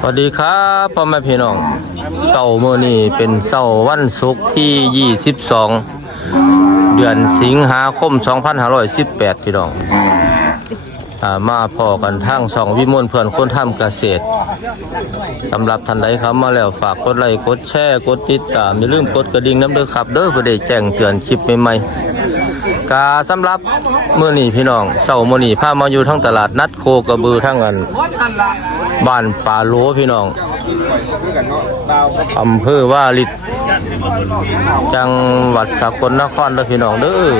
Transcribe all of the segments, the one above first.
สวัสดีครับพ่อแม่พี่น้องเสาร์มื้อนี้เป็นเสาร์วันศุกร์ที่ 22 เดือนสิงหาคม 2518 พี่น้องอามาพอกันทั้งสองวิมลเพื่อนคนทำเกษตรสำหรับท่านใดครับมาแล้วฝากกดไลค์กดแชร์กดติดตามอย่าลืมกดกระดิ่งน้ำเด้อครับเด้อเพื่อได้แจ้งเตือนคลิปใหม่ๆ กาสำหรับมื้อนี้พี่น้องเสาร์มื้อนี้พามาอยู่ทั้งตลาดนัดโคกระบือทั้งกันบ้านป่าโลพี่น้อง อำเภอว่าลิตจังหวัดสกลนครเด้อพี่น้องเด้อ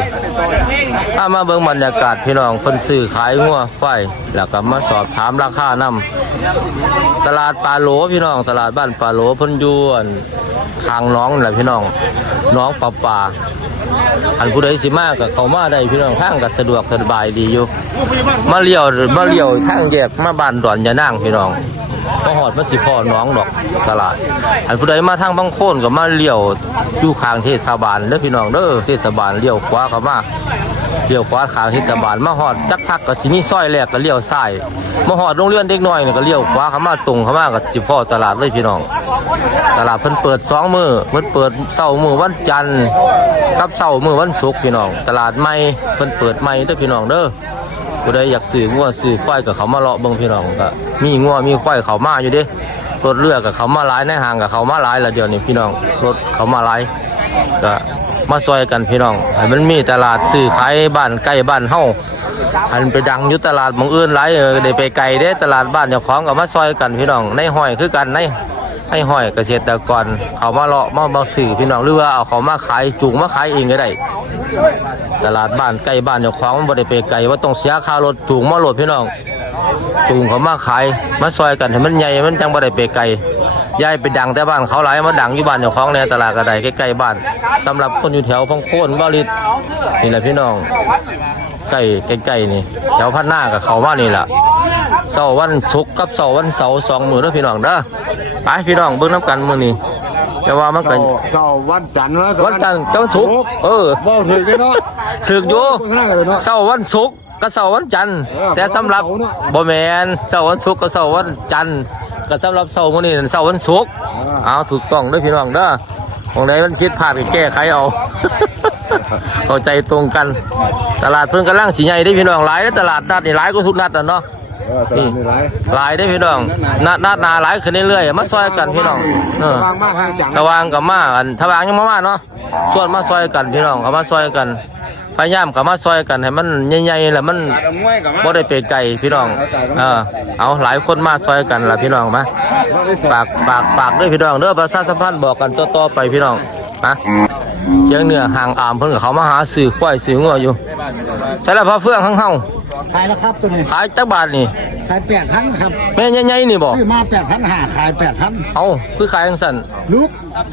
ถ้ามาเบิ่งบรรยากาศพี่น้องเพิ่นซื้อขายงัวควายแล้วก็มาสอบถามราคานํตลาดป่าโลพี่น้อง ตลาดบ้านป่าโลเพิ่นอยู่อั่นทางน้องนั่นแหละพี่น้องน้องปลาปลาอันผู้ใดสิมาก็เข้ามาได้พี่น้องทางก็สะดวกสบายดีอยู่ มาเลี้ยวมาเลี้ยวทางแยกมาบ้านดอนยะนางพี่น้อง มาหอดมาสิพ่อน้องดอกตลาด อันผู้ใดมาทางบางโคนก็มาเลี้ยวอยู่ข้างเทศบาลเด้อพี่น้องเด้อเทศบาลเลี้ยวขวาเข้ามาเลี้ยวขวาข้างเทศบาลมาหอดจักพักก็สิมีซอยแรกก็เลี้ยวซ้ายมาหอดโรงเรียนเด็กน้อยนี่ก็เลี้ยวขวาเข้ามาตรงเข้ามาก็สิพ่อตลาดเลยพี่น้อง ตลาดเพิ่นเปิดสองมือเพิ่นเปิดเสาร์มือวันจันทร์กับเสาร์มือวันศุกร์พี่น้อง ตลาดใหม่เพิ่นเปิดใหม่เด้อพี่น้องเด้อ ผู้ใดอยากซื้องัวซื้อควายก็เขามาเลาะเบิ่งพี่น้องก็มีงัวมีควายเขามาอยู่ด้รถเรือกับเขามาหลายในห้างกับเขามาหลายละเดียวนี้พี่น้องรถเขามาหลายก็มาซอยกันพี่น้องให้มันมีตลาดซื้อขายบ้านใกล้บ้านเฮาหันไปดังยู่ตลาดมองอื่นหลายเออได้ไปไกลเด้ตลาดบ้านเจ้าของก็มาซอยกันพี่น้องในห้อยคือกันใน ให้หอยเกษตรกรเขามาเลาะมามาสื่อพี่น้องหรือว่าเอาเขามาขายจุงมาขายเองก็ได้ตลาดบ้านใกล้บ้านเจ้าของมันบ่ได้ไปไกลว่าต้องเสียค่ารถจูงมาโหลดพี่น้องจูงเขามาขายมาซอยกันให้มันใหญ่มันจังบ่ได้ไปไกลย้ายไปดังแต่บ้านเขาหลายมาดังอยู่บ้านเจ้าของในตลาดก็ไดใกล้ๆบ้านสำหรับคนอยู่แถวพังโคนวาริดนี่แหละพี่น้องใกล้ใกล้ๆนี่แถวพันหน้ากับเขามานี่แหละ เสาร์วันศุกร์กับเสาร์วันเสาร์สองมื้อเด้อพี่น้องเด้อไปพี่น้องเบิ่งน้ำกันมื้อนี้แต่ว่ามันก็เสาร์วันจันทร์แล้ววันจันทร์กับวันศุกร์เออบ่ถึงเลยเนาะสึกอยู่ข้างหน้าเลยเนาะเสาร์วันศุกร์กับเสาร์วันจันทร์เออแต่สำหรับเสาร์เนอะบ่แม่นเสาร์วันศุกร์กับเสาร์วันจันทร์ก็สำหรับเสาร์มื้อนี้เสาร์วันศุกร์เอาถูกต้องเด้อพี่น้องเด้อของใดมันคิดพลาดก็แก้ไขเอาเข้าใจตรงกัน ตลาดเพิ่นกำลังสิใหญ่เด้อพี่น้องหลายเด้อตลาดนัดนี่หลายกว่าทุกนัดอะเนาะ เออตลาดนี่หลายหลายได้อพี่น้องนัดนัดหนาหลายขึ้นเรื่อยๆมาซอยกันพี่น้องเออวางมากทางจังทวางกับมาอันทวางยังมามาเนาะส่วนมาซอยกันพี่น้องเอามาซอยกันพยายามกับมาซอยกันให้มันใหญ่ๆแหละมันบ่ได้ไปไกลพี่น้องเออเอาหลายคนมาซอยกันล่ะพี่น้องมาปากปากปากด้วยพี่น้องเด้อประชาสัมพันธ์บอกกันต่อๆไปพี่น้องนะเชียงเหนือห่างอามเพิ่นกับเขามาหาซื้อควายซื้องัวอยู่แต่ละพระเฟืองทั้งเฮา ขายแล้วครับตัวนี้ขายจักบาทนี่ขายแปดพันครับแม่ใหญ่ๆนี่บ่ซื้อมาแปดพันหาขายแปดพันเอาคือขายจังซั่นลูก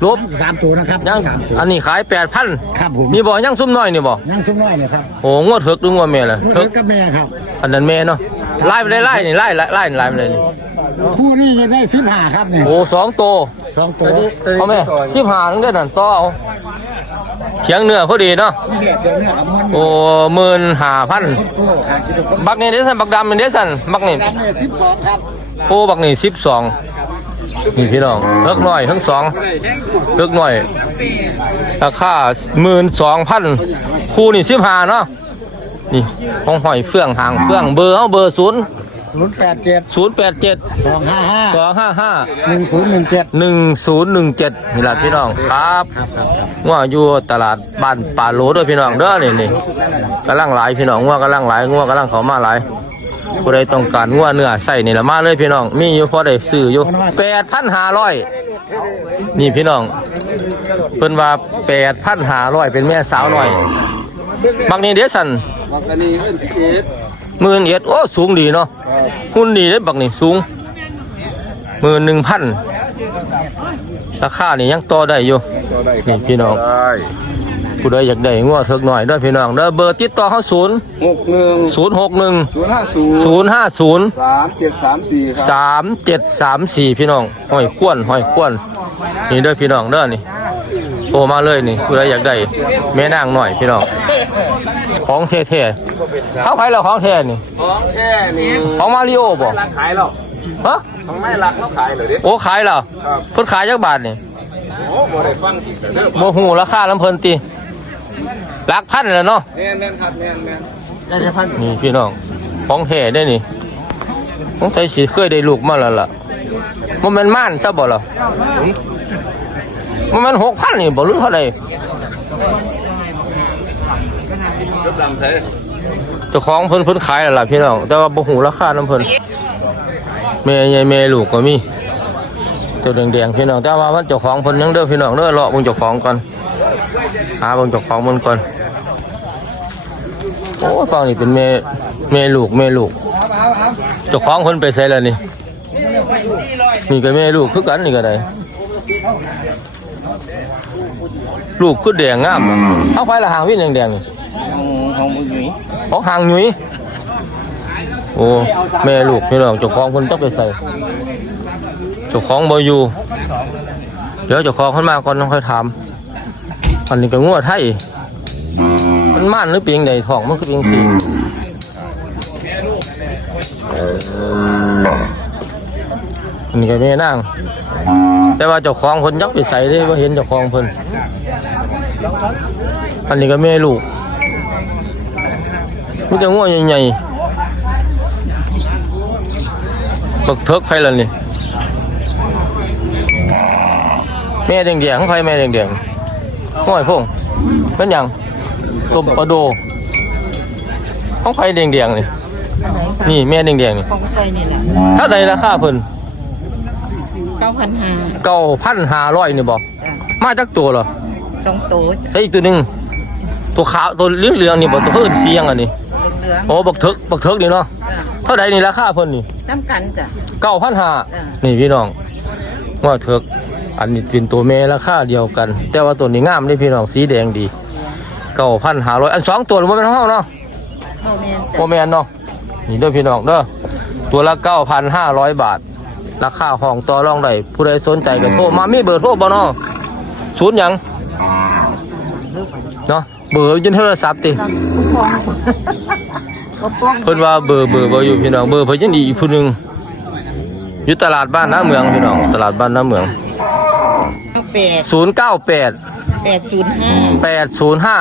ลบสามตัวนะครับยังสามตัวอันนี้ขายแปดพันครับผมมีบ่ยังซุ้มน้อยนี่บ่ยังชุ่มน้อยเนี่ยครับโอ้งวดเถิกหรืองวดแม่ล่ะลูเถิกกกับแม่ครับ อันนั้นแม่เนาะไล่ไปเลยไล่นี่ไล่ไล่ไล่นี่ไล่ไปเลยนี่คู่นี้จะได้สิบห้าครับเนี่ยโอ้สองโตวสองตัวเขาแม่สิบห้าทั้งเด้อนั่นต่อเอา เขียงเนื้อพอดีเนาะนี่เด็กเดี๋ยวเนี่ยกับมันโอ้หมื่นห้าพันโก้ขายกิโลคนบักนี่เด้สันบักดำนี่เด้อสันบักนี่ดำเนี่ยสิบสองครับโอ้บักนี่สิบสองนี่พี่น้องเลิกหน่อยทั้งสองเลิกหน่อยราคาหมื่นสองพันคู่นี่สิบห้าเนาะนี่ของหอยเฟื่องหางเฟื่องเบอร์เขาเบอร์ศูนย์ ศูนย์แปดเจ็ดศูนย์แปดเจ็ดสองห้าห้าสองห้าห้าหนึ่งศูนย์หนึ่งเจ็ดหนึ่งศูนย์หนึ่งเจ็ดนี่แหละพี่น้องครับว่าอยู่ตลาดบ้านป่าโหลด้วยพี่น้องเด้อนี่นี่กำลังหลายพี่น้องง่วกำลังหลายง่วกำลังเขามาหลายผู้ใดต้องการง่วเนื้อใส่นี่ละมาเลยพี่น้อง มีอยู่พอได้ซื้ออยู่แปดพันห้าร้อยนี่พี่น้องเพิ่นว่าแปดพันห้าร้อยเป็นแม่สาวหน่อยบักนี้เดยวสันบักอันนี้เอิ้นสิบเอ็ด หมื่นเอ็ดโอ้สูงดีเนาะหุ่นดีเด้บักนี่สูงหมื่นหนึ่งพันราคานี่ยังต่อได้อยู่นี่พี่น้องได้ผู้ใดอยากได้งัวเถิกหน่อยเด้อพี่น้องเด้อเบอร์ติดต่อเขาศูนย์หกหนึ่งศูนย์หกหนึ่งศูนย์ห้าศูนย์ศูนย์ห้าศูนย์สามเจ็ดสามสี่ครับสามเจ็ดสามสี่พี่น้องห้อยควนห้อยควนนี่เด้อพี่น้องเด้อนี่โทรมาเลยนี่ผู้ใดอยากได้แม่นางหน่อยพี่น้อง ของเท่ๆเข้าใครแล้วของแท้นี่ของแค่นี้ของมาริโอบ่ขายหรอฮะทางไม่รักเขาขายเลยดิโอ้ขายแล้วครับเพิ่นขายจักบาทนี่โอ้บ่ได้ฟังที่เด้อบ่ฮู้ราคาลำเพิ่นติหลักพันแล้วเนาะแม่นแม่นครับแม่นแม่นได้จะพันนี่พี่น้องของแท้ได้นี่สงสัยสิเคยได้ลูกมาแล้วล่ะบ่แม่นม่านซะบ่ล่ะบ่แม่น6,000นี่บ่หรือเท่าใดร ถดำใส่เจ้าของเพิ่นเพิ่นขายแล้วล่ะพี่น้องแต่ว่าบ่ฮู้ราคานำเพิ่นแม่ใหญ่แม่ลูกก็มีตัวแดงๆพี่น้องแต่ว่ามันเจ้าของเพิ่นยังเด้อพี่น้องเด้อเลาะเบิ่งเจ้าของก่อนหาเบิ่งเจ้าของมันก่อนโอ้ฟังนี่เป็นแม่แม่ลูกแม่ลูกเจ้าของเพิ่นไปไสแล้วนี่นี่ก็แม่ลูกคือกันนี่ก็ได้ลูกคือแดงงามเอาไปละหางวิ่งแดงๆนี่ ของมือหนีของหางหยุยโอ้แม่ลูกพี่น้องเจ้าของเพิ่นต้องไปใส่เจ้าของบ่อยู่ เดี๋ยวเจ้าของเพิ่นมาก่อนต้องค่อยถามอันนี้ก็งัวไทยมันม่านหรือเปียงใดท้องมันคือเปียงสีอันนี้ก็แม่นาง แต่ว่าเจ้าของเพิ่นยักไปใส่ได้บ่เห็นเจ้าของเพิ่นอันนี้ก็แม่ลูก มันจะง่วงใหญ่ๆบักเทิกไผล่ะนี่แม่แดงๆของไผแม่แดงๆห้อยพงเป็นหยังสมปะโดของไผแดงๆนี่อันไหนคะนี่แม่แดงๆนี่ของไทยนี่แหละถ้าใดราคาเพิ่นเก้าพันห้าเก้าพันห้าร้อยนี่บอกมาจากตัวเหรอสองโต๊ดแล้วอีกตัวหนึงตัวขาวตัวเหลืองๆนี่บอกตัวเพิ่นเสียงอันนี้ เหลืองๆโอ้บักเทิกบักเทิกนี่เนาะจ้ะเท่าใดนี่ราคาเพิ่นนี่น้ำกันจ้ะ เก้าพันห้าจ้ะ นี่พี่น้องว่าเถกอันนี้เป็นตัวแม่ราคาเดียวกัน แต่ว่าตัวนี้งามเลยพี่น้องสีแดงดีเก้าพันห้าร้อยอันสองตัวมันเป็นห้องเนาะ โมเมนโอแมนเนาะนี่เด้อพี่น้องเด้อตัวละเก้าพันห้าร้อยบาท ราคาห้องต่อรองได้ผู้ใดสนใจก็โทรมามีเบอร์โทรบ่เนาะศูนย์หยัง เนาะเบอร์อยืนโทรศัพท์ติก็ป้องเพิ่นว่าเบอร์เบอร์บ่อยู่พี่น้องเบอร์เพิ่นยังดีอีกผู้หนึงอยู่ตลาดบ้านน้าเมืองพี่น้องตลาดบ้านน้าเมืองแปดศูนย์เก้าแปดแปดศูนย์ห้าแปดศูนย์ห้า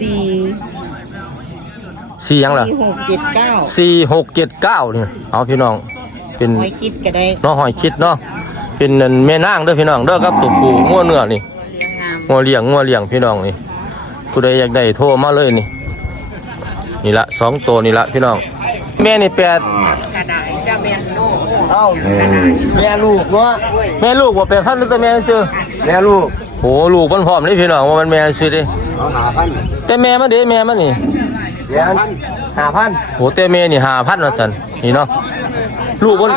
สี่สี่ยังล่ะสี่หกเจ็ดเก้าสี่หกเจ็ดเก้านี่เอาพี่น้อง เป็นไม่คิดก็ได้น้องหอยคิดเนาะเป็นนั่นแม่นางเด้อพี่น้องเด้อครับตัวปูงัวเนื้อนี่เลี้ยงงามงัวเลี้ยงงัวเลี้ยงพี่น้องนี่ ผู้ใดอยากได้โทรมาเลยนี่ นี่ละสองตัวนี่ละพี่น้อง แม่นี่แปดกระดาษจะเมียนโน่เอ้าแม่ลูกวะแม่ลูกว่าแปดพันหรือแต่แม่ซื้อแม่ลูกโอ้ลูกมันพร้อมเลยพี่น้องว่ามันแม่ซื้อเดิเอาหาพันแต่แม่มันเด้แม่มันนี่เดี๋ยวหาพันโอ้แต่แม่นี่ห้าพันว่าสันนี่เนาะลูกมัน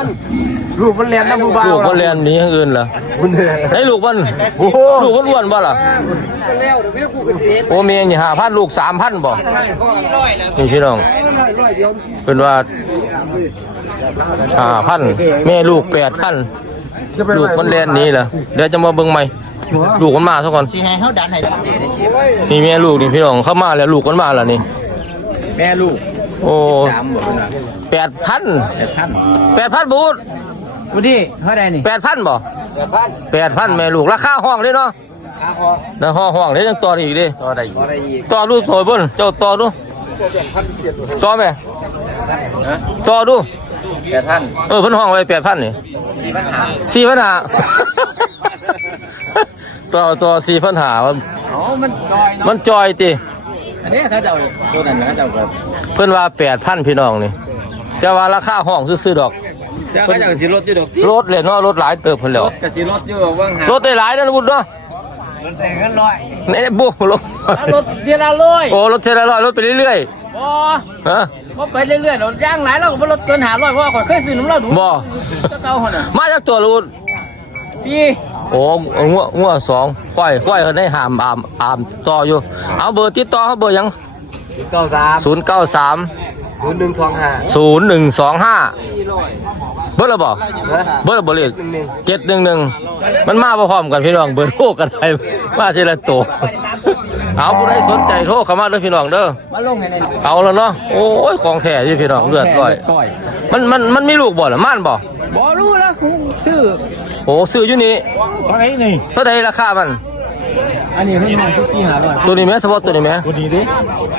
ลูกมันเรียนน้ำบูบาลูกมันเรียนหนี้อย่างอื่นเหรอคุณเด้อไอ้ลูกมันโอ้โหลูกมันอ้วนบ่ล่ะโอ้เมียนี่ห้าพันลูกสามพันบ่นี่พี่น้องเป็นว่าห้าพันแม่ลูกแปดพันลูกมันเรียนหนี้เหรอเดี๋ยวจะมาเบิ่งใหม่ลูกมันมาซะก่อนสีให้เขาดันให้นี่แม่ลูกนี่พี่น้องเข้ามาแล้วลูกมันมาแล้วนี่แม่ลูกโอ้สามบ่นะแปดพันแปดพันแปดพันบูท วันนี้เท่าไรนี่แปดพันบ่แปดพันแปดพันแม่ลูกราคาห้องเลยเนาะขาคอแล้วห้องห้องเลยยังต่อได้อีกเดิต่อได้ต่อได้อีกต่อดูสวยเบิ้ลเจ้าต่อดูแปดพันเจ็ดต่อไหมต่อดูแปดพันเออเพิ่นห้องไว้แปดพันนี่สี่พันหาสี่พันหาต่อต่อสี่พันหามันอ๋อมันจอยเนาะมันจอยติอันนี้เขาจะเอาตัวนั้นนะเขาจะเอาแบบเพิ่นว่าแปดพันพี่น้องนี่ แต่ว่าราคาห้องซื้อๆดอกเจ้าเขาจะเอาสิรถอยู่ดอกที่รถเลยเนาะรถหลายเติบเพิ่นแล้วกสิรถอยู่ว่างหารถได้หลายนะบุญเนาะรถแต่งกันร้อยนี่บุรถรถเทียละร้อยโอ้รถเทละร้อยรถไปเรื่อยบ่ๆฮะบ่ไปเรื่อยๆเราย่างหลายเราก็บ่รถเกินหาร้อยเพราะว่าข่อยเคยซื้อน้ำเราดูบ่เจ้าเก่าหั่นน่ะมาจากตัวรุ่นสี่โอ้งัวงัวสองควายควายเขาได้หามอามอามต่ออยู่ เอาเบอร์ติดต่อเขาเบอร์หยังเก้าสามศูนย์เก้าสามศูนย์หนึ่งสองห้าศูนย์หนึ่งสองห้า เบอร์ละบ่เบอร์ละบ่เลขเจ็ดหนึ่งหนึ่งมันมาพร้อมกันพี่น้องเบอร์โทรกันได้มาทีละตัวเอาผู้ใดสนใจโทรเข้ามาเด้อพี่น้องเด้อมาลงให้ในเอาแล้วเนาะโอ้ยของแท้ที่พี่น้องเลือดร้อยก้อยมันมันมันมีลูกบ่ล่ะม่านบ่บ่รู้แล้วกูซื้อโอ้ซื้ออยู่นี่เท่าไหร่นี่เท่าใดราคามัน อันนี้เพิ่นให้ทุกที่หาร้อยตัวนี้แม่สปอร์ตตัวนี้แม่ตัวนี้ดิ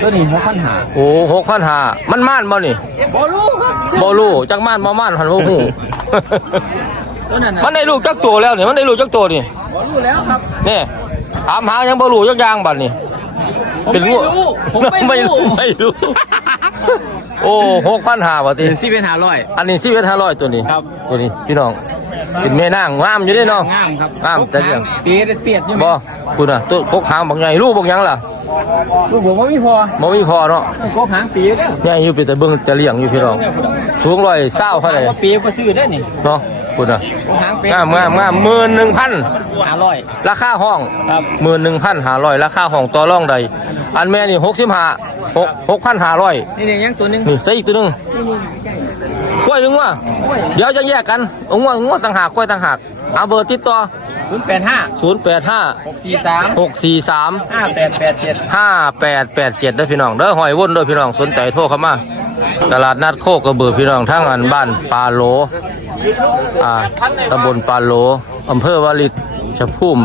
ตัวนี้6,500โอ้หกพันหามันม่านบ่นี่บ่รู้ครับบ่รู้จักม่านบ่ม่านหันบ่ฮู้ตัวนั้นน่ะมันได้ลูกจักตัวแล้วนี่มันได้ลูกจักตัวนี่บ่รู้แล้วครับนี่ถามหายังบ่รู้จักอย่างบัดนี่ผมไม่รู้ผมไม่รู้ไม่รู้โอ้หกพันหาบ่ติสิเป็น500อันนี้สิบเอ็ดห้าร้อยตัวนี้ครับตัวนี้พี่น้อง เป็นแม่นางงามอยู่เด้เนาะงามครับงามแต่เรื่องเปียดเปียดใช่ไหมบ่คุณน่ะตัวพกหางบักใหญ่ลูกบักหยังล่ะลูกผมว่าไม่พอบ่มีคอเนาะก็หางปีเด้อใหญ่อยู่ไปแต่เบิ่งจะเลี้ยงอยู่พี่น้องสูงร้อยเศร้าเท่าไหร่ว่าปีก็ซื้อได้นี่เนาะคุณน่ะหางปีงามงามงามหมื่นหนึ่งพันอร่อยราคาห้องครับหมื่นหนึ่งพันห้าร้อยราคาห้องต่อรองใดอันแม่นี่หกสิบห้าหกหกพันห้าร้อยนี่เนี่ยยังตัวหนึงนี่ใส่อีกตัวหนึง กล้วยหนึงว่ะเดี๋ยวจะแยกกันเอางวดงวดต่างหากกล้วยต่างหากเอาเบอร์ติดต่อ ศูนย์แปดห้าศูนย์แปดห้าหกสี่สามหกสี่สามห้าแปดแปดเจ็ดห้าแปดแปดเจ็ดเด้อพี่น้องเด้อหอยวนเด้อพี่น้องสนใจโทรเข้ามา ตลาดนัดโคกระเบือพี่น้องทั้งอันบ้านปาโลอ่าตำบลปาโลอำเภอวาริตชภูมิ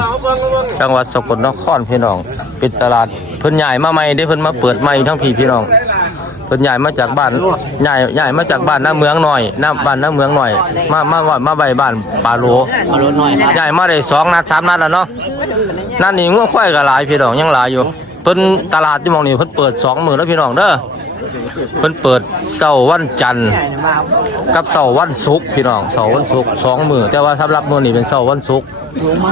จังหวัดสกลนครพี่น้อง เป็นตลาดเพิ่นใหญ่มาใหม่ได้เพิ่นมาเปิดใหม่ทั้งพี่พี่น้อง เพิ่นใหญ่มาจากบ้านใหญ่ใหญ่มาจากบ้านหน้าเมืองหน่อยหน้าบ้านหน้าเมืองหน่อย มามามามาใบบ้านปาโลมาลดหน่อยใหญ่มาได้สองนัดสามนัดแล้วเนาะนั่นนี่ง่วควายก็หลายพี่น้องยังหลายอยู่เพิ่นตลาดที่มองนี่เพิ่นเปิดสองหมื่นแล้วพี่น้องเด้อ เพิ่นเปิดเสาร์วันจันทร์กับเสาร์วันศุกร์พี่น้องเสาร์วันศุกร์สองมือแต่ว่าสำหรับมื้อนี้เป็นเสาร์วันศุกร์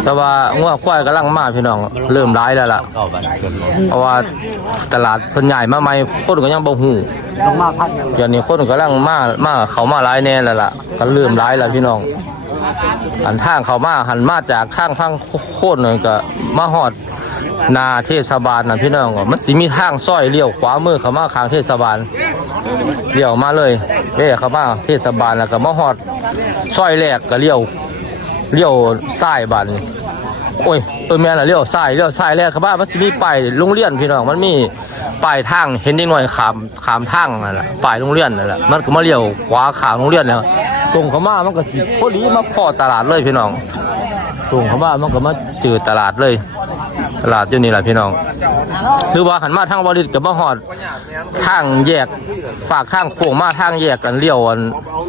แต่ว่างัวควายกำลังมาพี่น้องเริ่มหลายแล้วล่ะเพราะว่าตลาดเพิ่นใหญ่มาใหม่คนก็ยังบ่ฮู้ลงมาพันเดี๋ยวนี้คนกำลังมามาเขามาหลายแน่แล้วล่ะก็เริ่มหลายแล้วพี่น้อง หันทางเขามาหันมาจากข้างพังโค่นนั่นก็มาหอดนาเทศบาลนะพี่น้องมันสิมีทางซอยเลี้ยวขวามือเขามาข้างเทศบาลเลี้ยวมาเลยเลี้ยวเขามาเทศบาลแล้วก็มาหอดซอยแรกก็เลี้ยวเลี้ยวซ้ายบานโอ้ยเออแม่นล่ะเลี้ยวซ้ายเลี้ยวซ้ายแรกเขามามันสิมีป้ายโรงเรียนพี่น้องมันมีป้ายทางเห็นเด็กน้อยขามขามทางนั่นแหละป้ายโรงเรียนนั่นแหละมันก็มาเลี้ยวขวาขามโรงเรียนแล้ว ตรงเข้ามามันก็สิพอดีมาพอตลาดเลยพี่น้องตรงเข้ามามันก็มาเจอตลาดเลย ตลาดอยู่นี่แหละพี่น้องหรือว่าหันมาทางบริษัทกับมาหอดทางแยกฝากทางโค้งมาทางแยกกันเลี้ยวอัน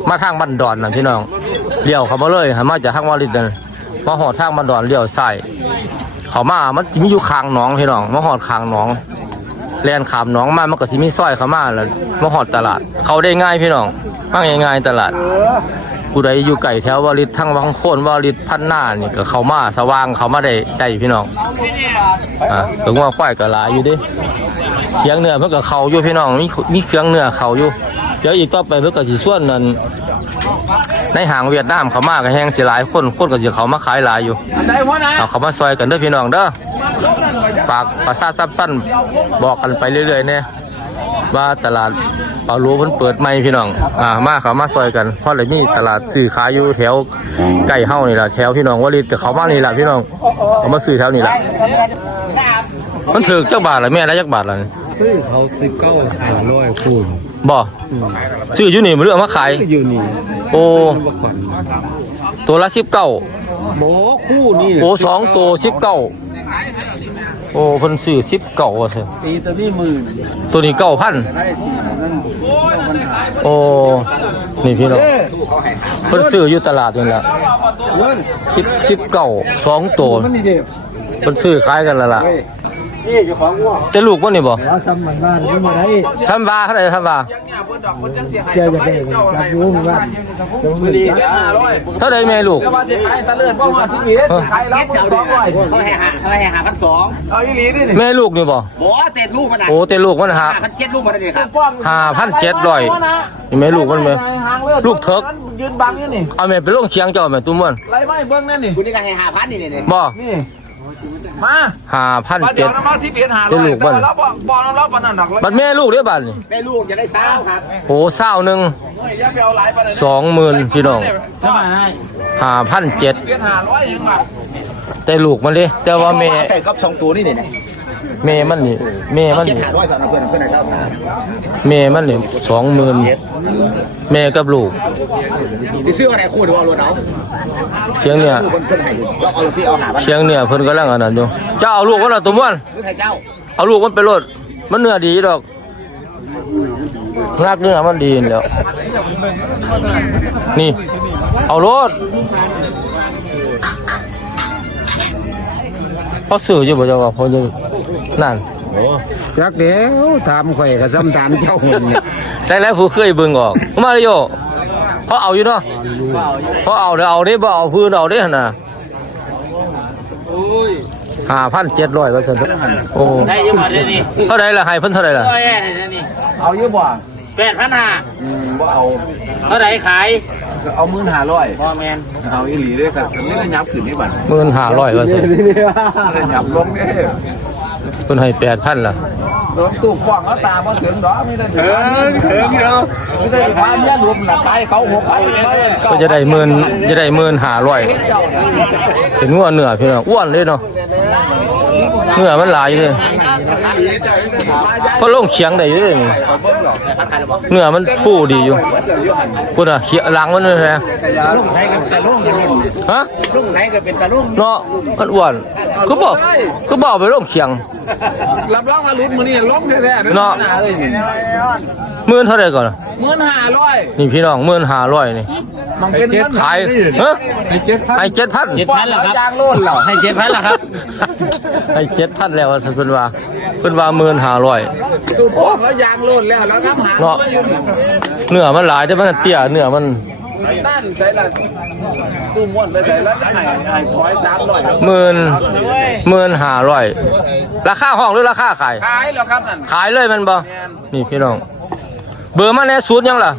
มาทางบันดอนนะพี่น้องเลี้ยวเข้ามาเลยหันมาจากทางบริษนั่นมาหอดทางบันดอนเลี้ยวใส่เขามามันจิมีอยู่คางหนองพี่น้องมาหอดคางหนอง แลนขามหนองมามันก็สิมีซอยเข้ามาแล้วมาหอดตลาด เขาได้ง่ายพี่น้องมาง่ายๆตลาดผู้ใดอยู่ไก่แถววาริดทั้งวังโคนวาริดพันหน้านี่ก็เขามาสว่างเขามาได้ได้พี่น้องอะถึงว่าควายก็หลายอยู่เดิเคียงเนื้อเพิ่นก็เขาอยู่พี่น้องมีมีเครื่องเนื้อเขาอยู่เดี๋ยวอีกต่อไปเพิ่นก็สิส่วนนั้น ในห้างเวียดนามเขามาก็แฮงสิหลายคนคนก็สิเข้ามาขายหลายอยู่อันใดพ่อนะเอาเขามาซอยกันเด้อพี่น้องเด้อฝากประชาสัมพันธ์บอกกันไปเรื่อยๆเนี่ยว่าตลาดเปาโลเพิ่นเปิดใหม่พี่น้อง อ่า มาเขามาซอยกันเพราะเลยมีตลาดซื้อขายอยู่แถวใกล้เฮานี่ล่ะแถวพี่น้องวลิตกับเขามานี่ล่ะพี่น้องเขามาซื้อแถวนี่ล่ะมันถือจักบาทละแม่ละจักบาทละซื้อเขาสิบเก้าหาร้อยคูณบ่ซื้ออยู่นี่มันเรื่องมาขายอยู่นี่ โอ้ ตัวละสิบเก้าโบคู่นี่โอ้สองตัวสิบเก้าโอ้เพิ่นซื้อสิบเก้าว่าซั่นตีตัวนี้หมื่นตัวนี้เก้าพันได้ตีนั่นโอ้นี่พี่น้องเพิ่นซื้ออยู่ตลาดนี่แหละเงินสิบสิบเก้าสองตัวมันนี่เด็กเพิ่นซื้อขายกันแล้วล่ะ นี่เจ้าของวัวแต่ลูกบ่นี่บ่แล้วทำมันบ้านขึ้นมาได้ซ้ำว่าเท่าไหร่ซ้ำว่าเจ้าจะได้จับรู้มันบ้านจะมือดีเท่าใดแม่ลูกว่าจะขายตะเลิดบ่มาที่นี่ขายแล้วสองร้อยเขาให้หาเขาให้หาพันสองเอาอีหลีนี่แม่ลูกนี่บ่บอกว่าเต็ดลูกมันอะโอ้แต่ลูกมันหาพันเจ็ดลูกมันเลยครับห้าพันเจ็ดร้อยนี่แม่ลูกมันแม่ลูกเถิกยืนบังอยู่นี่เอาแม่ไปลงเชียงเจ้าแม่ตุ้มมันไรไม่เบิ้งนั่นนี่คุณนี่ก็ให้หาพันนี่เลยเนี่ยบ่นี่ มาห้าพันมาเดี๋เจ็ยด วน้ำมาที่เปลี่ยนหาเป็นลูกบ้านแล้วบอกบอกน้ำรับปานนั่นดอกบัดแม่ลูกเด้อบัดนี่แม่ลูกจะได้สาวครับโอ้เศร้าหนึ่งอย่าไปเอาหลายปานนั้นสองหมื่นพี่น้องถ้ามาห้าพันเจ็ดเปลี่ยนหาร้อยยังมาแต่ลูกมันเด้แต่ว่าแม่ใส่กับสองตัวนี่เนี่ย แม่มันนี่แม่มันเจ็ดนี่หาร้อยสองเพื่อนเพื่อนในเจ้าสามแม่มันนี่สองหมื่นแม่กับลูกที่ซื้ออะไรคู่หรือว่ารถเอาเชียงเนี่ยคู่เพื่อนให้เราเอาสิเอาหาพันเชียงเนี่ยเพิ่นกำลังอันนั้นอยู่เจ้าเอาลูกมันละตัวมันหรือไทยเจ้าเอาลูกมันไปโลดมันเนื้อดีดอกรักเนื้อมันดีนี่แหล้ว นี่ เอาโลดพอซื้ออยู่บ่เจ้าว่าพออยู่ นั่นจักเดี๋ยวถามข่อยก็ซ้ำถามเจ้าหุ่นเนี่ยใจแล้วผู้เคยเบิ่งออก มาเลยโยพอเอาอยู่เนาะพอเอาเด้อเอาเด้บ่เอาพื้นเอาเด้หั่นน่ะห้าพันเจ็ดร้อยว่าซั่นเด้อโอ้ได้อยังมาได้นี่เท่าใดล่ะให้เพิ่นเท่าใดล่ะร้อยแอ่ได้นี่เอาเยอะบ่แปดพันห้าว่าเอาเท่าไหร่ขายเอามื่นหาร้อยพ่อแมนเอาอีหลีด้วยกันนี่ก็ยับขึ้นนี่บัดหมื่นห้าร้อยว่าซั่นยับลงเนี่ยเพิ่นให้แปดพันล่ะโดนตู้ขวางเขาตาบ่ถึงดอกไม่ได้ถึงถึงเนาะไม่ได้ความยันรวมหลักตายเขาหกพันก็จะได้หมื่นจะได้หมื่นห้าร้อยเป็นงัวเนื้อพี่น้องอ้วนเลยเนาะเนื้อมันหลายอยู่เลยก็ลงเฉียงได้อยู่เลยนี่เนื้อมันฟูดีอยู่พุ่นอะเขียหลังมันเลยฮะลุงไหนก็เป็นตะลุงฮะลุงไหนก็เป็นตะลุงเนาะมันอ้วน คือบอกคือบอกไปลงเฉียงรับรองว่ารุ่นมื้อนี้ล้มแท้ๆเนาะเลยนี่หมื่นเท่าไหร่ก่อนมื่นห้าร้อยนี่พี่น้องหมื่นห้าร้อยนี่มันเป็นเงินขายฮะเจ็ดพันให้เจ็ดพันเจ็ดพันเหรอครับจ้างโลดเหรอให้เจ็ดพันเหรอครับให้เจ็ดพันแล้วว่าสันเพิ่นว่าเพิ่นว่าหมื่นห้าร้อยตู้พวกแล้วยางโลดแล้วแล้วน้ำหางเนาะก็อยู่นี่เนื้อมันหลายแต่มันเตี้ยเนื้อมัน นั่นใส่ละตู้ม้วนไปใส่แล้วจะไหนไอ้ถอยสามร้อยหมื่นหมื่นห้าร้อยราคาห้องหรือราคาขาย ขายแล้วครับนั่นขายเลยแมันบ่นี่พี่น้อง เบอร์มาแน่ศูนย์ยังล่ะ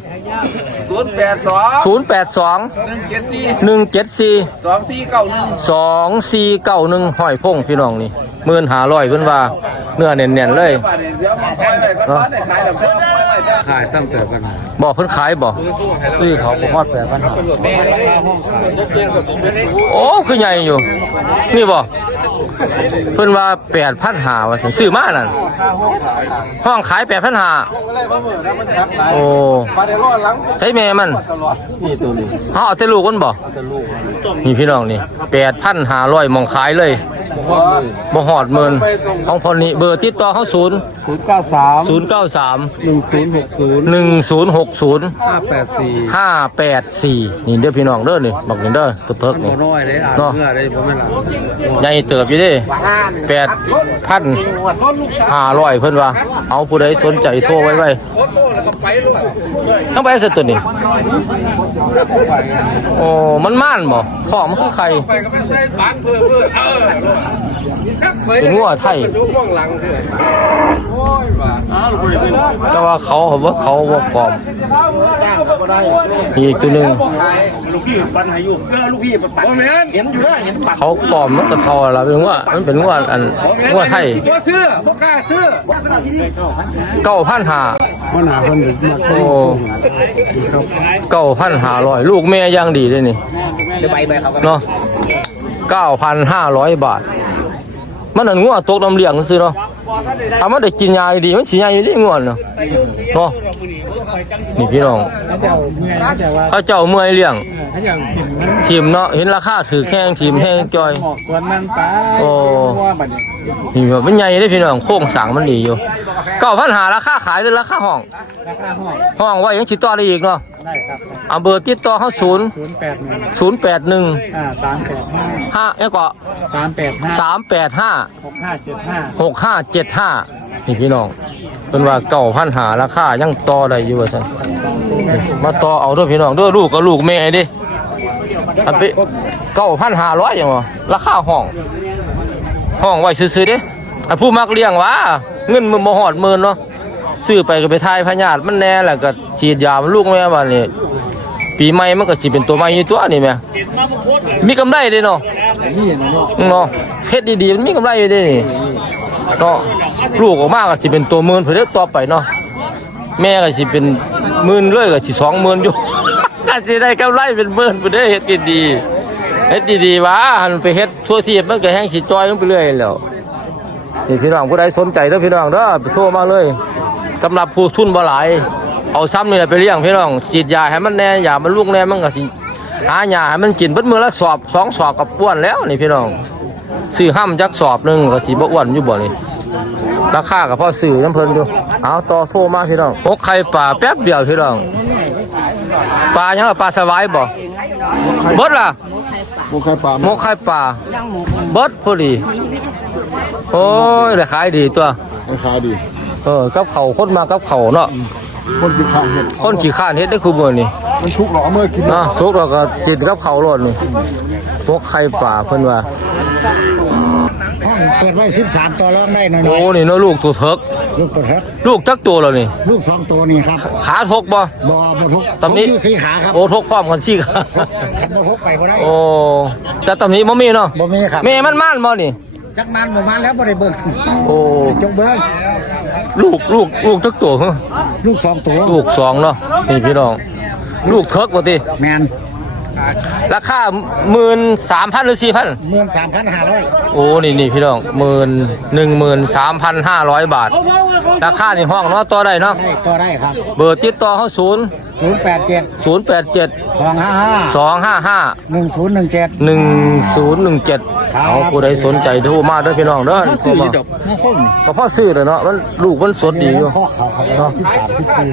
ศูนย์แปดสองศูนย์แปดสองหนึ่งเจ็ดสี่หนึ่งเจ็ดสี่สองสี่เก้าหนึ่งสองสี่เก้าหนึ่งห้อยพงพี่น้องนี่ หมื่นห้าร้อยเพิ่นว่าเนื้อเน่นๆเลยบาทเดี๋ยวมาขายไปก็ร้านได้ขายแล้วเพิ่มไปจะขายซ้ำแต่กันบอกเพิ่นขายบ่ซื้อเขาบ่ฮอดแปดพันโอ้คือใหญ่อยู่ นี่บ่เพิ่นว่าแปดพันหาว่าซั่นซื้อมานั่นห้องขายแปดพันหาโอ้มาได้รอดหลังใช้แม่มันนี่ตัวนี้เฮาเอาแต่ลูกมันบ่นี่พี่น้องนี่แปดพันหาร้อยมองขายเลย บ่ฮอดหมื่นของพอนี้เบอร์ติดต่อเฮาศูนย์ศูนย์เก้าสามศูนย์เก้าสามหนึ่งศูนย์หกศูนย์หนึ่งศูนย์หกศูนย์ห้าแปดสี่ห้าแปดสี่นี่เด้อพี่น้องเด้อนี่บอกนี่เด้อตัวเทิกนี่บ่น้อยเลยอ่านเมื่อได้บ่แม่นล่ะใหญ่เติบอยู่เดิแปดพันห้าร้อยเพิ่นว่า เอาผู้ใดสนใจโทรไว้ไว้ ต้องไปเสร็จตัวนี้โอ้มันม่านบ่ของมันคือไข่เป็นงัวไทยแต่ว่าเขาเขาว่าเขาบ่ปลอมอีกตัวหนึงลูกพี่ปันอยู่เออลูกพี่ปันเห็นอยู่แล้วเห็นปันเขาปลอมมันก็เท่าละเป็นงัวมันเป็นงัวอันงัวไทยบ่ซื้อบ่กล้าซื้อเก้าพันห้ามันหาเพิ่นมาโอ้เก้าพันห้าร้อยลูกแม่ย่างดีเลยนี่จะไปไปเขาก็เนาะเก้าพันห้าร้อยบาท มันนั่นงัวตกน้ำเลี้ยงซื้อเนาะถ้ามันได้กินยาดีๆมันสียาดีงัวเนาะเนาะนี่พี่น้องเขาเจ้าเมื่อยเลี้ยงถ้าอย่างกินมันทีมเนาะเห็นราคาถือแข้งทีมแห้งจอยออกสวนมันไปโอ้ว่าบัดนี้นี่แบบมันใหญ่เลยพี่น้องโค้งสร้างมันดีอยู่ เก้าพันหาราคาขายหรือราคาห้อง ราคาห้องห้องไว่ายังติดต่อได้อีกเนาะได้ครับเอาเบอร์ติดต่อเขาศูนย์ศูนย์แปดหนึ่งศูนย์แปดหนึ่งอ่าสามแปดห้าห้าเนี่ยก็สามแปดห้าสามแปดห้าหกห้าเจ็ดห้าหกห้าเจ็ดห้านี่พี่น้องเป็นว่าเก่าพันหาราคายังต่อได้อยู่ว่าซั่นมาต่อเอาเด้วยพี่น้องเด้วยลูกกับลูกแม่ดิอันไปเก้าพันหาร้อยอย่างวะราคาห้อง ห้องไว้ซื้อๆเด้อันผู้มักเลี้ยงวะ เงินมันบ่หอดหมื่นเนาะซื้อไปก็ไปทายพญาติมันแน่แหละก็ฉีดยามลูกแม่บ้านนี่ปีใหม่มันก็สิเป็นตัวใหม่อยู่ตัวนี่แม่มีกำไรเด้เนาะเนาะเนาะเฮ็ดดีๆมันมีกำไรอยู่เด้นี่เนาะลูกออกมาก็สิเป็นตัวหมื่นเพิ่นเด้อต่อไปเนาะแม่ก็สิเป็นหมื่นเลยก็สิสองหมื่นอยู่ก็สิได้กำไรเป็นหมื่นเพิ่นเด้อเฮ็ดดีๆเฮ็ดดีๆวะหันไปเฮ็ดทั่วทีมันก็แห้งสิจอยลงไปเรื่อยแล้ว นี่พี่น้องผู้ใดสนใจเด้อพี่น้องเด้อไปโทรมาเลยสำหรับผู้ทุนบ่หลาย เอาซ้ำนี่แหละไปเลี้ยงพี่น้องฉีดยาให้มันแน่ยามันลูกแน่มันก็สิหายาให้มันกินเบิดมื้อละสอบสองสอบกับป้วนแล้วนี่พี่น้องซื้อห้ำจักสอบหนึงก็สิบ่อ้วนอยู่บ่นี่ราคาก็พอซื้อน้ำเพิ่นอยู่เอาต่อโทรมาพี่น้องอกไข่ป่าแป๊บเดียวพี่น้องปลายังล่ะปลาสวายบ่เบิดล่ะบุกใครป่าหมกไข่ปลาเบิดพอดี โอ้ยได้ขายดีตัวราคาดี เออกับเขาวคนมากับเขาวเนาะคนกินข้าวเห็ดคนขี่ข้านเฮ็ดได้คือมื้อนี่มันชุกหรอเมื่อกินนะสุกแล้วก็กินกับเขาวโลดนี่พวกไข่ปลาเพิ่นว่าห้องเปิดไว้สิบสามตัวร้องได้หน่อยโอ้นี่เนาะลูกตัวเถิกๆลูกตัวเท็กลูกจักตัวแล้วนี่ ลูกสองตัวนี่ครับ ขาทกบ่บอบทุกตำนี้ผมอยู่สีขาครับโอ้ทกพร้อมกันสี่ขาขันบทุกไปบ่ได้โอ้แต่ตำนี้บ่มีเนาะบ่มีครับแม่มันม่านบ่นี่ จักมันบ่มันแล้วบ่ได้เบิ่งโอ้จงเบิ่งลูกลูกลูกจักตัวเหรอลูกสองตัวลูกสองเนาะนี่พี่น้อง ลูกเถิกบ่ติแมนราคา13,000หรือ4,000เมื่อสามพันห้าร้อยโอ้นี่นี่พี่น้องหมื่นหนึ่งหมื่นสามพันห้าร้อยบาท ราคาในห้องเนาะต่อได้เนาะได้ตัวได้ครับ เบอร์ติดต่อเขาศูนย์ศูนย์แปดเจ็ดศูนย์แปดเจ็ดสองห้าห้าสองห้าห้าหนึ่งศูนย์หนึ่งเจ็ดหนึ่งศูนย์หนึ่งเจ็ด เอาผู้ใดสนใจโทรมาเด้อพี่น้องเด้อโทรมาก็พ่อซื้อเลยเนาะมันลูกมันสดดีอยู่พ่อเขาเขาเนาะสิบสามสิบสี่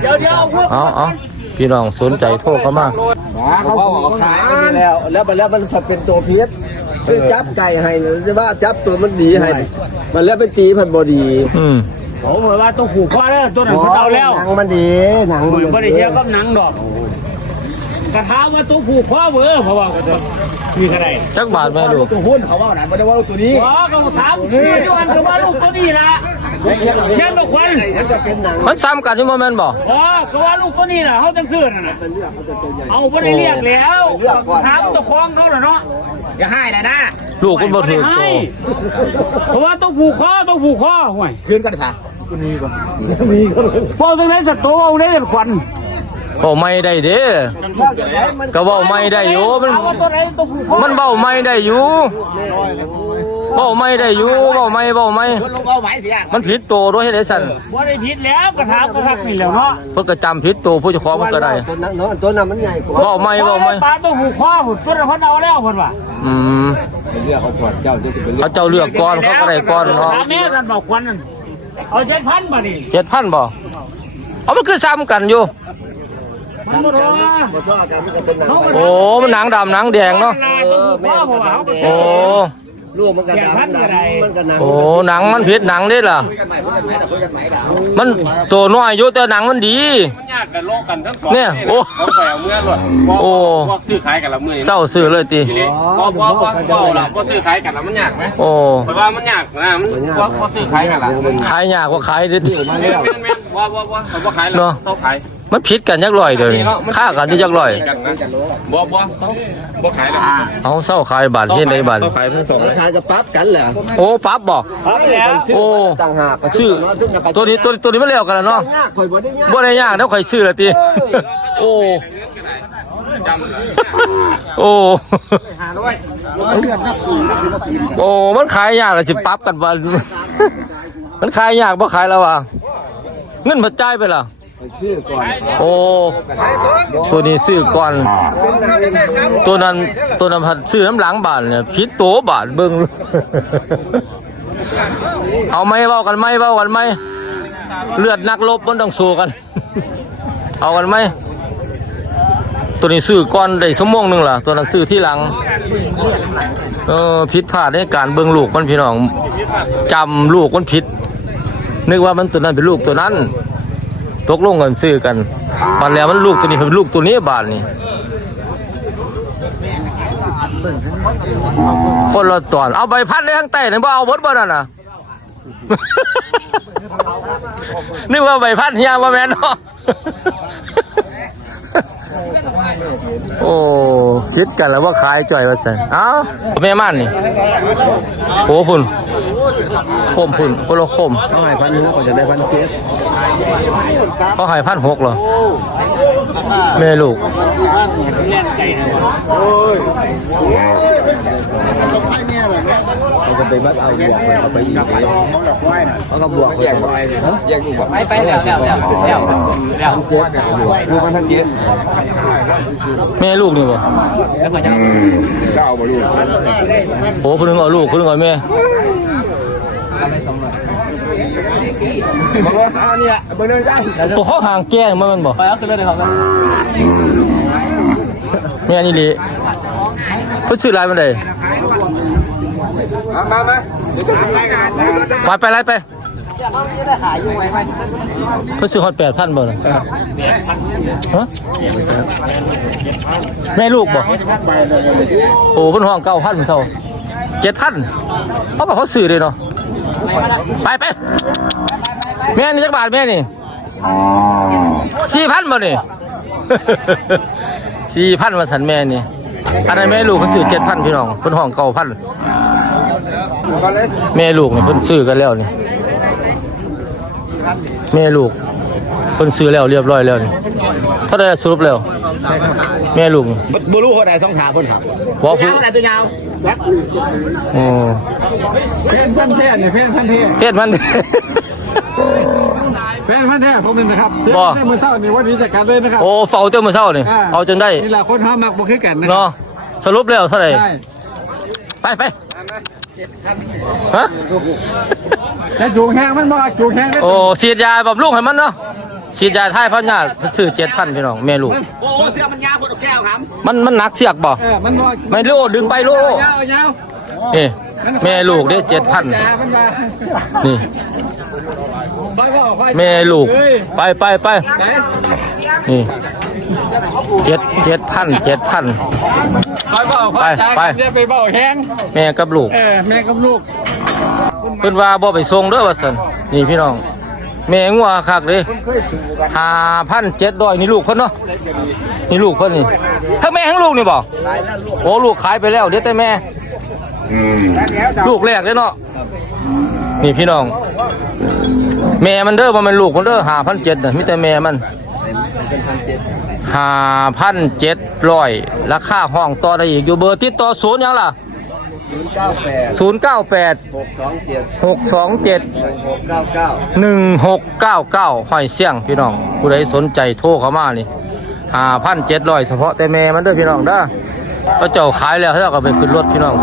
เอาเอาพี่น้องสนใจโทรเข้ามาเขาบอกขายอันนี้แล้ว แล้วมันแล้วมันเป็นตัวพิษคือจับไก่ให้นะจะว่าจับตัวมันดีให้ มันแล้วเป็นตีพันบดี อืมผมบอกว่าต้องผูกคอแล้วตัวนั้นเขาเอาแล้วหนังมันดีหนังผมัมนไม่ได้เกี่ยวกับหนังดอก กระทาว่าตัวผูกคอเบอร์เพราะว่าก็จะมีอะไรจักบาทไหมลูกตัวหุ้นเขาว่าหนันไม่ได้ว่าตัวนี้อ๋อก็ถามคืออยู่กันก็ว่าลูกตัวนี้นะเช่นบอกควันมันจะเป็นหนังมันซ้ำกันที่โมเมนต์บ่อ๋อก็ว่าลูกตัวนี้นะเขาจังซื้อน่ะนะเอาไม่ได้เรียกแล้วถามเจ้าของเขาเหรอเนาะอย่าให้นะนะลูกมันบ่ถือให้ตัวเพราะว่าต้องผูกคอต้องผูกคอห่วยคืนกันซะพอตรงไหนสัตว์ตัวเอาได้ควัน เบาไม่ได้เด้ก็เบาไม่ได้อยู่มันเอาว่าตัวไหนต้องผูกคอมันเบาไม่ได้อยู่เบาไม่ได้อยู่เบาไม่เบาไม่ลงเอาไหมเสียมันผิดตัวด้วยให้ได้สั่นว่าได้ผิดแล้วกระทาก็ทักนี่แล้วเนาะเพิ่นก็จำผิดตัวผู้เจ้าของมันก็ได้ตัวนั้นเนาะตัวนั้นมันใหญ่กว่าเบาไม่เบาไม่ปลาต้องผูกคอหุ่นตัวนั้นพันเอาแล้วคนว่าอืมเรื่องเขาปวดเจ้าจะเป็นเขาเจ้าเลือกก่อนเขาก็ได้ก่อนเนาะถามแม่กันบอกควันนั่นเอาเจ็ดพันบาทนี่เจ็ดพันบ่เอามันคือซ้ำกันอยู่ มันบ่รอมาซ้อกันมันจะเป็นหนังไปโอ้มันหนังดำหนังแดงเนาะลาต้องผูกคอเพราะว่าเขาโอ้ร่วมมันกันดำหนังมันกันหนังโอ้หนังมันผิดหนังเด้ล่ะมันตัวน้อยอยู่แต่หนังมันดียากกันโลกกันทั้งสองเนี่ยโอ้เขาไปเอาเมื่อหลดโอ้พวกซื้อขายกันละมือนี่เศร้าซื้อเลยติทีนี้พอพอพอพอละพอซื้อขายกันละมันยากไหมโอ้เพราะว่ามันยากนะมันพอพอซื้อขายกันละแม่นขายยากกว่าขายเด้อติแม่นแม่นว่าว่าว่าเขาบ่ขายแล้วเนาะเศร้าขาย มันผิดกันจักร้อยเดี๋ยวนี้ค่ากันที่จักร้อยกันนะบ่บ่เศร้าบ่ขายแล้วเอาเศร้าขายบาทเฮ็ดได้บาทเศร้าขายเพิ่งสองราคาจะปรับกันเหรอโอ้ปั๊บบ่ครับแล้วโอ้ต่างหากชื่อตัวนี้ตัวนี้ตัวนี้มันเร็วกันแล้วเนาะยากคอยบ่ได้ยากบ่ได้ยากแล้วข่อยชื่อละติโอ้จำเลยโอ้โอ้ มันขายยากเลยสิปรั๊บกันบ่มันขายยากบ่ขายแล้วว่ะเงินบ่จ่ายไปล่ะ ซื้อก่อนโอ้ ตัวนี้ซื้อก่อน ตัวนั้นตัวนั้นพันซื้อน้ำหลังบาทเนี่ยผิดตัวบาทเบิ่งเอาไหมเว้ากันไหมเว้ากันไหมเลือดนักรบมันต้องสู้กัน เอากันไหมตัวนี้ซื้อก่อนได้สมงหนึงล่ะตัวนั้นซื้อที่หลังเออผิดพลาดในการเบิ่งลูกมันพี่น้องจำลูกมันผิดนึกว่ามันตัวนั้นเป็นลูกตัวนั้น ตกลงกันซื้อกันปันแล้วมันลูกตัวนี้เป็นลูกตัวนี้บาทนี่คนละตอน เอาใบพัดในข้างใต้นี่บ่เอาบดบ่นั่นน่ะนึกว่าใบพัดเฮียว่าแม่นเนาะ โอ้คิดกันแล้วว่าขายจ่อยว่าซั่นเอ้าแม่ม่านนี่โอ้พุ่นโคมพุ่นคนละโคมเท่าไหร่พันหนึ่งก็จะได้พันเจ็ดเขาให้พันหกเหรอ แม่ลูกเขาก็ไปบัดเอาบวกเขาไปอีกเลยเขาก็บวกแยกบวกแยกบวกไปไปแล้วแล้วแล้วแล้วแล้วคือมันทั้งเจ็ดแม่ลูกนี่บ่เก้าบ่ลูกโอ้เพิ่นเอาลูกเพิ่นเอาแม่ บางคนเอาเนี่ยเบิ่งเดินจ้าตัวเขาห่างแก้มันมันบ่ไปแล้วขึ้นเลยครับแม่นี่ดิเพิ่นซื้อหลายมันได้มามาไปไปไล่ไปเพิ่นซื้อฮอด8,000บ่น่ะฮะแม่ลูกบ่โอ้เพิ่นห้อง9,000มันเท่า7,000เขาบอกเขาซื้อเลยเนาะไปไป แม่นี่จักบาทแม่นี่4,000บ่นี่4,000ว่าสันแม่นี่อันนั้นแม่ลูกเพิ่นซื้อ7,000พี่น้องเพิ่นห้อง9,000แม่ลูกนี่เพิ่นซื้อกันแล้วนี่แม่ลูกเพิ่นซื้อแล้วเรียบร้อยแล้วนี่เท่าไหร่สรุปแล้วแม่ลูกนี่บ่รู้เขาได้สองขาเพิ่นครับบ่ผู้เอาได้ตัวยาวโอ้แฟนพันธุ์แท้เนี่ยแฟนพันธุ์แท้เพศมัน แฟนพันธุ์แท้ผมนี่นะครับบ่เมื่อเช้านี่วันนี้จัดการเลยนะครับโอ้เฝ้าเจ้ามื้อเช้านี่เอาจนได้นี่แหละคนห้ามักบ่คือกันนะเนาะสรุปแล้วเท่าไหร่ใช่ไปไปฮะแต่จูงแห้งมันบ่จูงแห้งเลยโอ้ฉีดยาบำรุงให้มันเนาะฉีดยาทายพันยาซื้อ7,000พี่น้องแม่ลูกโอ้เสื้อมันยาวคนแก้วครับมันมันหนักเสียกบ่เออมันบ่ไม่โลดึงไปโลยาวยาวนี่แม่ลูกเด้เจ็ดพันจ้ามันมานี่ค่อยบ่ค่อย แม่ลูกเอ้ยไปไปไปไหนนี่เจ็ดเจ็ดพันเจ็ดพันค่อยบ่ค่อยจ้าไปไปอย่าไปเบ้าแห้งแม่กับลูกเออแม่กับลูกเพิ่นว่าบ่ไปส่งเด้อว่าซั่นนี่พี่น้องแม่งัวคักเด้ห้าพันเจ็ดร้อยนี่ลูกเพิ่นเนาะนี่ลูกเพิ่นนี่ทั้งแม่ทั้งลูกนี่บ่โอ้ลูกขายไปแล้วเดี๋ยวแต่แม่ลูกแรกเลยเนาะนี่พี่น้อง แม่มันเด้อบ่แม่นลูกมันเด้อห้าพันเจ็ดน่ะมีแต่แม่มันห้าพันเจ็ดร้อยราคาห้องต่อได้อีกอยู่เบอร์ติดต่อศูนย์หยังล่ะเก้าแปดศูนย์เก้าแปดหกสองเจ็ดหกสองเจ็ดหกเก้าเก้า หนึ่งหกเก้าเก้าห้อยเสี่ยงพี่น้องผู้ใดสนใจโทรเข้ามานี่ห้าพันเจ็ดร้อยเฉพาะแต่แม่มันเด้อพี่น้องเด้อก็เจ้าขายแล้วเขาก็ไปขึ้นรถพี่น้อง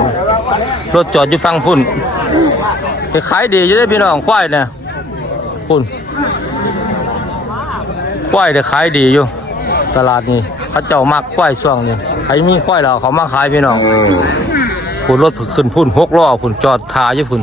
รถจอดอยู่ฟังพุ่นไปขายดีอยู่ได้อพี่น้องควายเนี่ย พุ่นควายเดี๋ยวขายดีอยู่ ตลาดนี้เขาเจ้ามักควายช่วงนี้ใครมีควายเราเขามาขายพี่น้องพุ่นรถขึ้นพุ่นหกล้อพุ่นจอดทาอยู่พุ่น